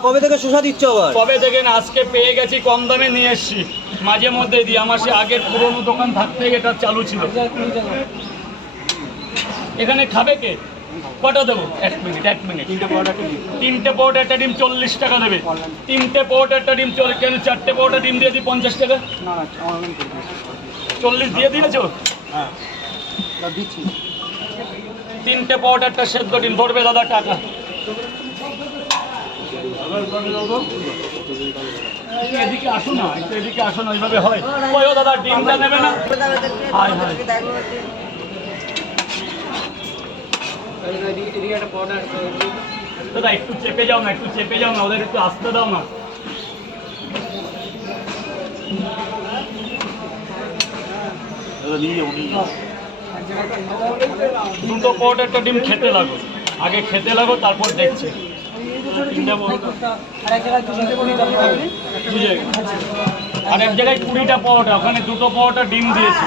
কবে থেকে শসা দিচ্ছ আবার? কবে থেকে না আজকে পেয়ে গেছি কম দামে নিয়ে এসছি। মাঝে মধ্যে দিই আমার সে আগের পুরনো দোকান থাকতে এটা চালু ছিল। এখানে খাবে কে? কটা দেবো? এক মিনিট এক মিনিট। তিনটে পাউডার তিনটে পাউডার একটা ডিম চল্লিশ টাকা দেবে। তিনটে পাউডার একটা ডিম চল কেন চারটে পাউডার ডিম দিয়ে দিই পঞ্চাশ টাকা? চল্লিশ দিয়ে দিয়েছ? তিনটে পাউডারটা সেদ্ধ ডিম ধরবে দাদা টাকা। এদিকে আসো না একটু এদিকে আসো না ওইভাবে হয়। ওই ও দাদা ডিমটা নেবে না? হায় হায়। দাদা একটু চেপে যাও না একটু চেপে যাও না ওদের একটু আসতে দাও না। দুটো পট একটা ডিম খেতে লাগো। আগে খেতে লাগো তারপর দেখছে। আর এক জায়গায় কুড়িটা পাওয়াটা ওখানে দুটো পাওয়াটা ডিম দিয়েছে।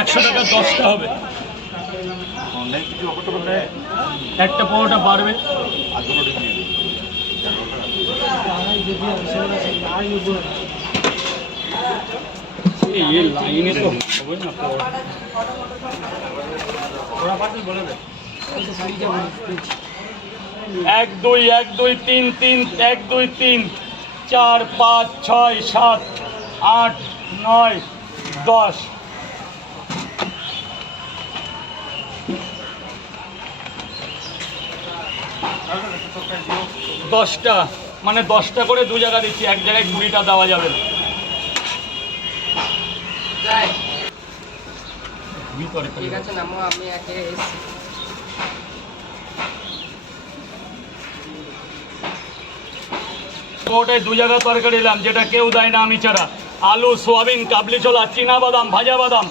একশো টাকা দশটা হবে। একটা পাওয়াটা বাড়বে। এই এক দুই এক দুই, তিন তিন, এক দুই, তিন, চার, পাঁচ, ছয়, সাত, আট, নয়, দশ। দশটা মানে দশটা করে দু জায়গা দিচ্ছি এক জায়গায় কুড়িটা দেওয়া যাবে না। ঠিক আছে নামো আমি একে এসছি। ওটাই দু জায়গা তরকারি এলাম যেটা কেউ দেয় না আমি ছাড়া। আলু সোয়াবিন কাবলি ছোলা চীনা বাদাম ভাজা বাদাম।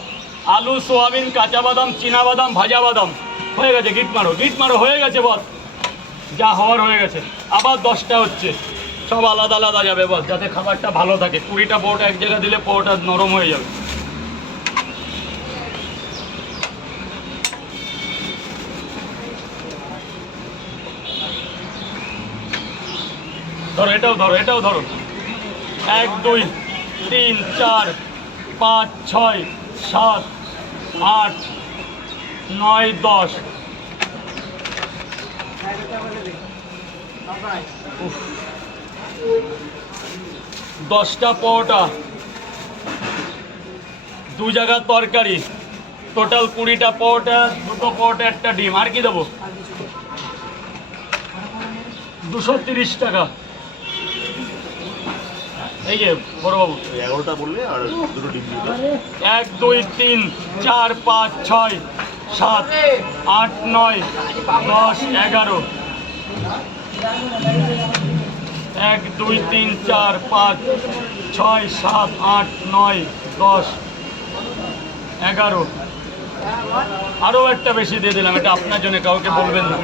আলু সোয়াবিন কাঁচা বাদাম চীনা বাদাম ভাজা বাদাম। হয়ে গেছে গিট মারো গিট মারো হয়ে গেছে বস। যা হওয়ার হয়ে গেছে। আবার দশটা হচ্ছে। সব আলাদা আলাদা যাবে বস যাতে খাবারটা ভালো থাকে। কুড়িটা পোটা এক জায়গায় দিলে পোটা নরম হয়ে যাবে। ধরো, এটাও ধরো এটাও ধরো। এক, দুই, তিন, চার, পাঁচ, ছয়, সাত, আট, নয়, দশ। দশটা পরোটা দু জায়গার তরকারি টোটাল কুড়িটা পরোটা দুটো পরোটা একটা ডিম। আর কি দেবো? দুশো তিরিশ টাকা। এই যে বড়বাবু। এগারোটা বললে আর দুটো ডিম এক দুই তিন চার পাঁচ ছয়। সাত, আট, নয়, দশ, এগারো। এক, দুই, তিন, চার, পাঁচ, ছয়, সাত, আট, নয়, দশ, এগারো। আরও একটা বেশি দিয়ে দিলাম, এটা আপনার জন্য, কাউকে বলবেন না।